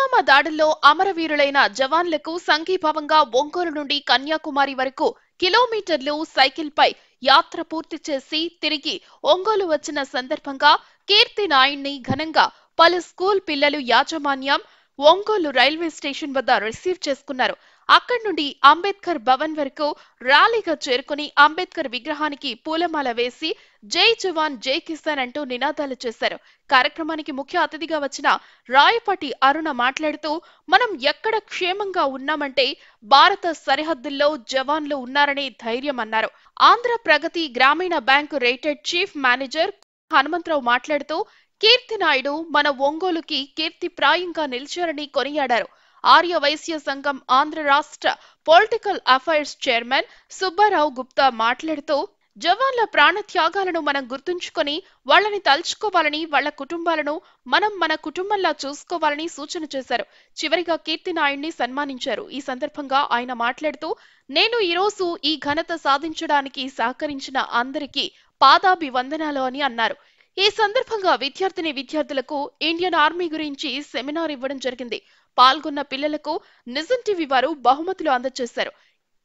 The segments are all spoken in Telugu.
పుల్వామా దాడుల్లో అమరవీరులైన జవాన్లకు సంఘీభావంగా ఒంగోలు నుండి కన్యాకుమారి వరకు కిలోమీటర్లు సైకిల్పై యాత్ర పూర్తి చేసి తిరిగి ఒంగోలు వచ్చిన సందర్భంగా కీర్తి నాయుడిని ఘనంగా పలు స్కూల్ పిల్లలు యాజమాన్యం ఒంగోలు రైల్వే స్టేషన్ వద్ద రిసీవ్ చేసుకున్నారు. అక్కడి నుండి అంబేద్కర్ భవన్ వరకు ర్యాలీగా చేరుకుని అంబేద్కర్ విగ్రహానికి పూలమాల వేసి జై జవాన్ జై కిసాన్ అంటూ నినాదాలు చేశారు. కార్యక్రమానికి ముఖ్య అతిథిగా వచ్చిన రాయపాటి అరుణ మాట్లాడుతూ, మనం ఎక్కడ క్షేమంగా ఉన్నామంటే భారత సరిహద్దుల్లో జవాన్లు ఉన్నారనే ధైర్యం అన్నారు. ఆంధ్ర ప్రగతి గ్రామీణ బ్యాంకు రేటెడ్ చీఫ్ మేనేజర్ హనుమంతరావు మాట్లాడుతూ, కీర్తి నాయుడు మన ఒంగోలుకి కీర్తిప్రాయంగా నిలిచారని కొనియాడారు. ఆర్య వైశ్య సంఘం ఆంధ్ర రాష్ట్ర political affairs chairman Subbarao Gupta మాట్లాడుతూ, జవాన్ల ప్రాణత్యాగాలను మనం గుర్తుంచుకొని వాళ్లని తలుచుకోవాలని, వాళ్ల కుటుంబాలను మనం మన కుటుంబంలా చూసుకోవాలని సూచన చేశారు. చివరిగా కీర్తి నాయుడిని సన్మానించారు. ఈ సందర్భంగా ఆయన మాట్లాడుతూ, నేను ఈరోజు ఈ ఘనత సాధించడానికి సహకరించిన అందరికీ పాదాభివందనాలు అని అన్నారు. ఈ సందర్భంగా విద్యార్థులకు ఇండియన్ ఆర్మీ గురించి సెమినార్ ఇవ్వడం జరిగింది. పాల్గొన్న పిల్లలకు నిజం టీవీ వారు బహుమతులు అందజేశారు.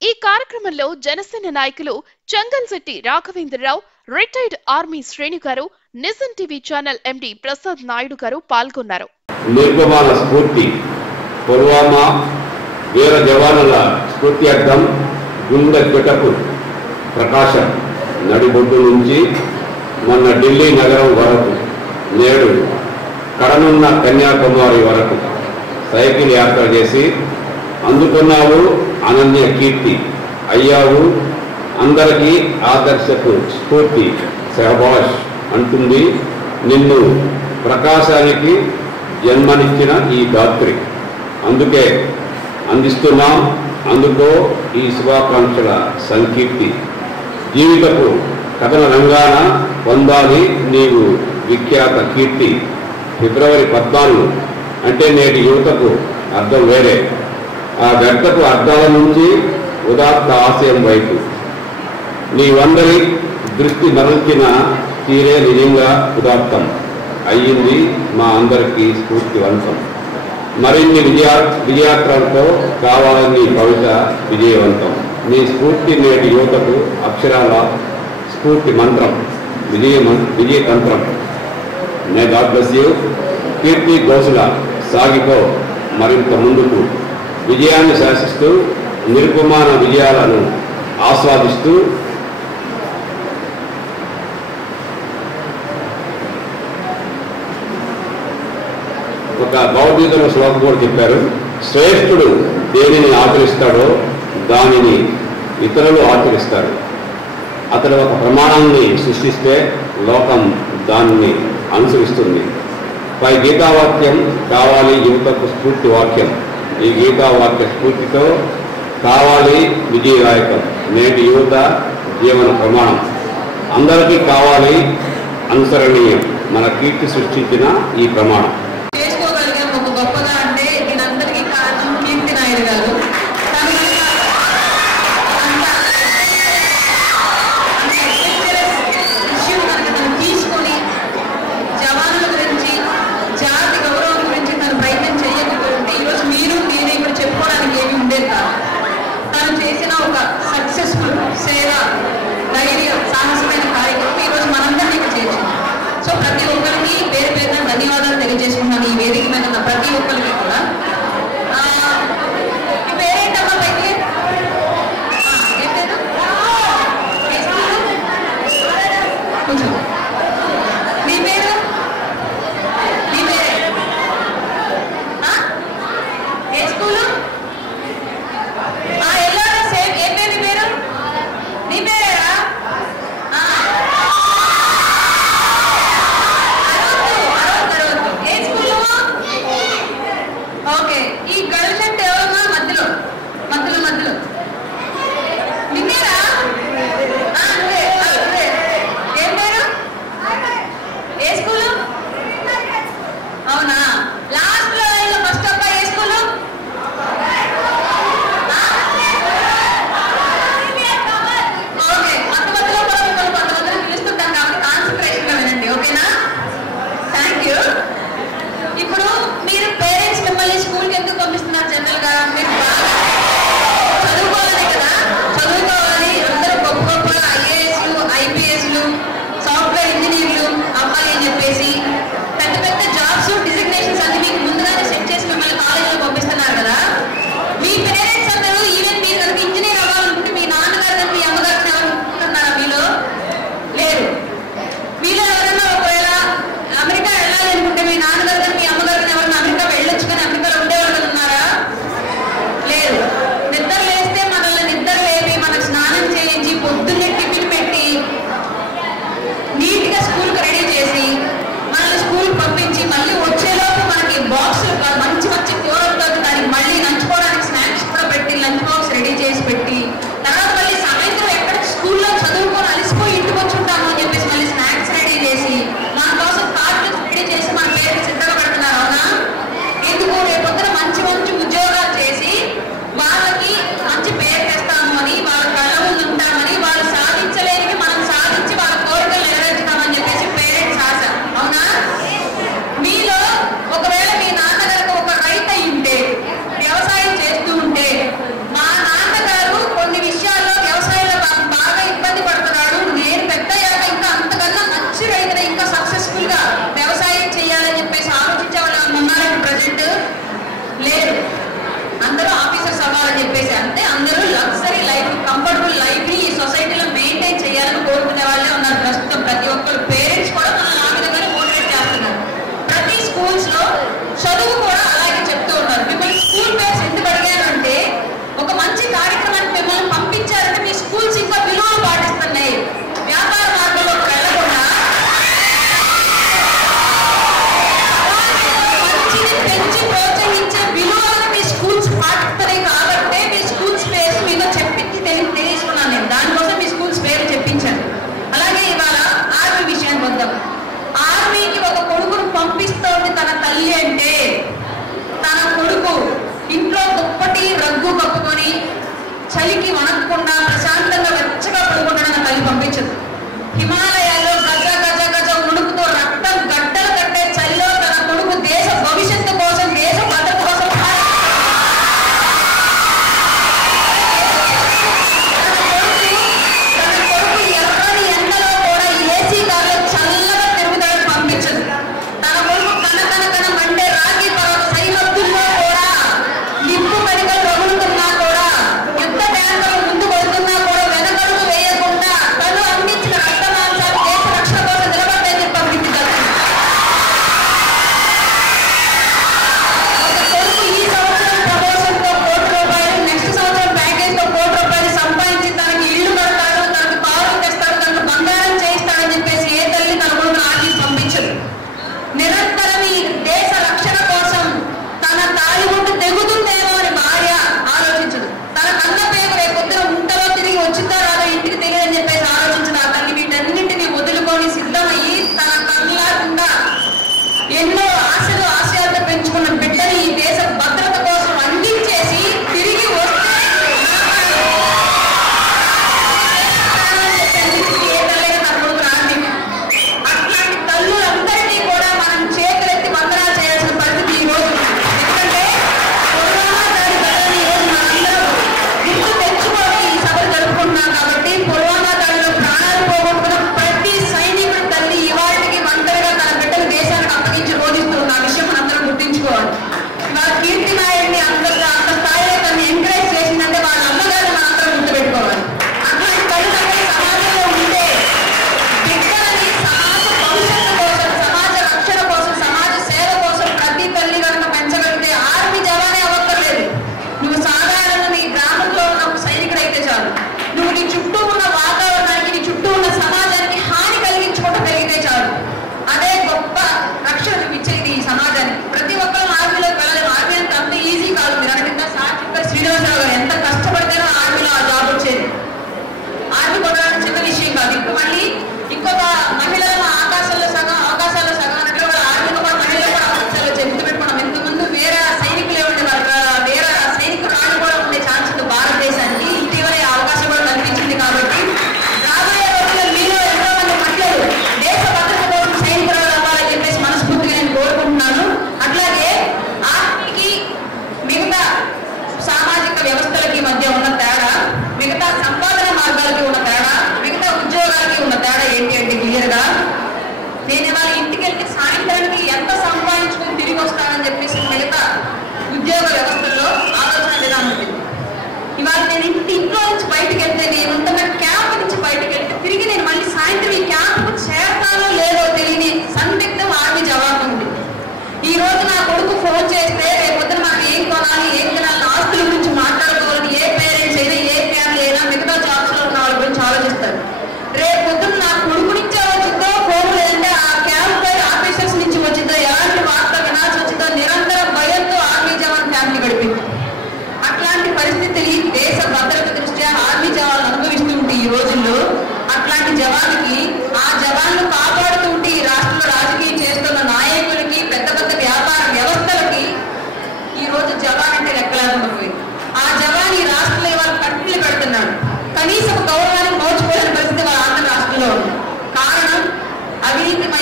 ఈ కార్యక్రమంలో జనసేన నాయకులు చంగల్శెట్టి రాఘవేంద్రరావు, రిటైర్డ్ ఆర్మీ శ్రేణి గారు, నిజం టీవీ ఛానల్ ఎండి ప్రసాద్ నాయుడు గారు పాల్గొన్నారు. నిర్గమాన స్ఫూర్తి పుల్వామా వీర జవానుల స్ఫూర్త్యర్థం గుండె పిటపు ప్రకాశం నడిబొడ్డు నుంచి మొన్న ఢిల్లీ నగరం వరకు, నేడు కడనున్న కన్యాకుమారి వరకు సైకిల్ యాత్ర చేసి అందుకున్నావు అనన్య కీర్తి, అయ్యావు అందరికీ ఆదర్శపు స్ఫూర్తి, శహబాష్ అంటుంది నిన్ను ప్రకాశానికి జన్మనిచ్చిన ఈ దాత్రి. అందుకే అందిస్తున్నాం అందుకో ఈ శుభాకాంక్షల సంకీర్తి. జీవితపు కథన రంగాన పొందాలి నీవు విఖ్యాత కీర్తి. ఫిబ్రవరి 14 అంటే నేటి యువతకు అర్థం వేరే. ఆ వ్యర్థపు అర్థాల నుంచి ఉదాత్త ఆశయం వైపు నీవందరి దృష్టి మరల్చిన తీరే నిజంగా ఉదాత్తం అయ్యింది మా అందరికీ స్ఫూర్తివంతం. మరిన్ని విజయాత్రలతో కావాలని భవిత విజయవంతం. నీ స్ఫూర్తి నేటి యువతకు అక్షరాల స్ఫూర్తి మంత్రం, విజయ తంత్రం. నే గాడ్ బ్లెస్ యూ. కీర్తి గోసుల సాగిపో మరింత ముందుకు, విజయాన్ని శాసిస్తూ నిరుపమాన విజయాలను ఆస్వాదిస్తూ ఒక భగవద్గీతలో శ్లోకం కూడా చెప్పారు. శ్రేష్ఠుడు దేనిని ఆచరిస్తాడో దానిని ఇతరులు ఆచరిస్తారు. అతడు ఒక ప్రమాణాన్ని సృష్టిస్తే లోకం దానిని అనుసరిస్తుంది. పై గీతావాక్యం కావాలి యువతకు స్ఫూర్తి వాక్యం. ఈ గీతావాక్య స్ఫూర్తితో కావాలి విజయదాయకం. నేటి యువత జీవన ప్రమాణం అందరికీ కావాలి అనుసరణీయం. మన కీర్తి సృష్టించిన ఈ ప్రమాణం. సాహసమైన కార్యక్రమం ఈరోజు మనందరినీ చేర్చింది. సో ప్రతి ఒక్కరికి పేరు పేరున ధన్యవాదాలు తెలియజేసుకుంటున్నాను.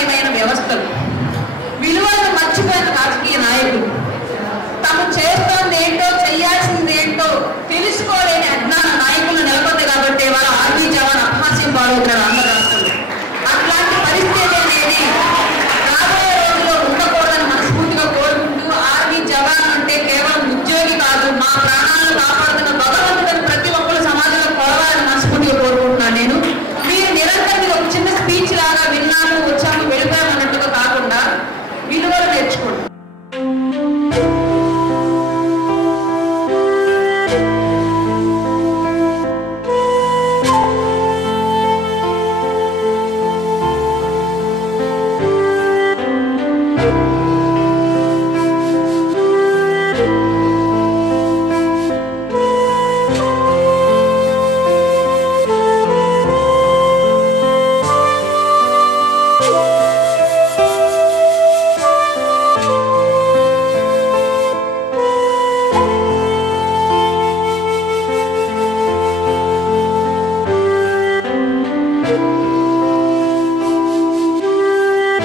విఫలమైన వ్యవస్థలు, విలువలను మర్చిపోయిన రాజకీయ నాయకులు, తాము చేస్తోంది ఏంటో చెయ్యాల్సింది ఏంటో తెలుసుకోలేని అజ్ఞాన నాయకులు నెలకొంది కాబట్టి వాళ్ళ ఆర్మీ జవాన్ అపహాస్యం పాల్గొంటారు ఆంధ్ర రాష్ట్రంలో. అట్లాంటి పరిస్థితి అనేది రాబోయే రోజుల్లో ఉండకూడదని మనస్ఫూర్తిగా కోరుకుంటూ, ఆర్మీ జవాన్ అంటే కేవలం ఉద్యోగి కాదు, మా ప్రాణాలను కాపాడుతున్న భగవంతుడిని ప్రతి ఒక్కరు సమాజంలో కొలవాలని మనస్ఫూర్తిగా కోరుకుంటున్నాను. నేను మీరు నిరంతరం ఇది ఒక చిన్న స్పీచ్ లాగా విన్నాము వచ్చాము వెళ్ళిపోయాము అన్నట్టుగా కాకుండా విలువలు నేర్చుకోండి.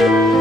Thank you.